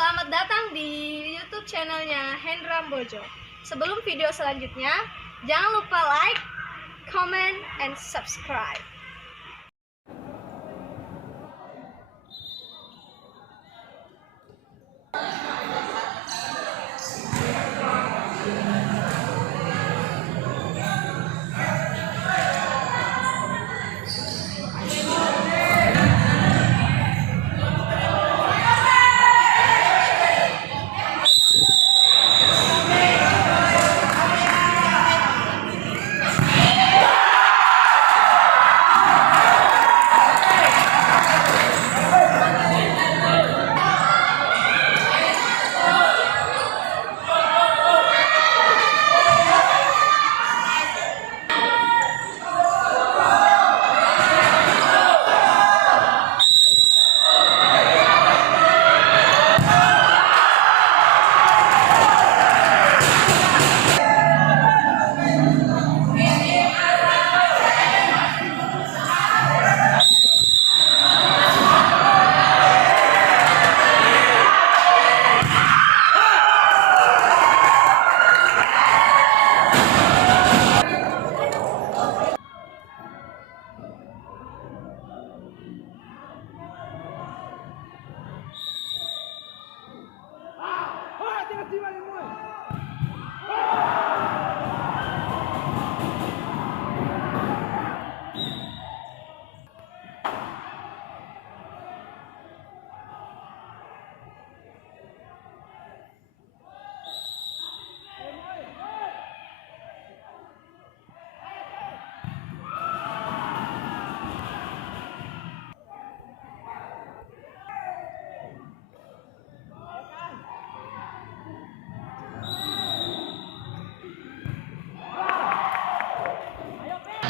Selamat datang di YouTube channelnya Hendra Bojo. Sebelum video selanjutnya, jangan lupa like, comment, and subscribe.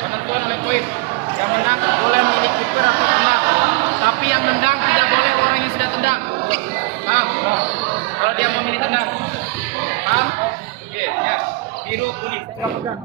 Penentuan oleh poin. Yang menang boleh memilih kiper atau tendang. Tapi yang tendang tidak boleh orang yang sudah tendang. Paham? Kalau dia memilih tendang. Paham? Oke, ya. Biru, kuning. Saya pegang.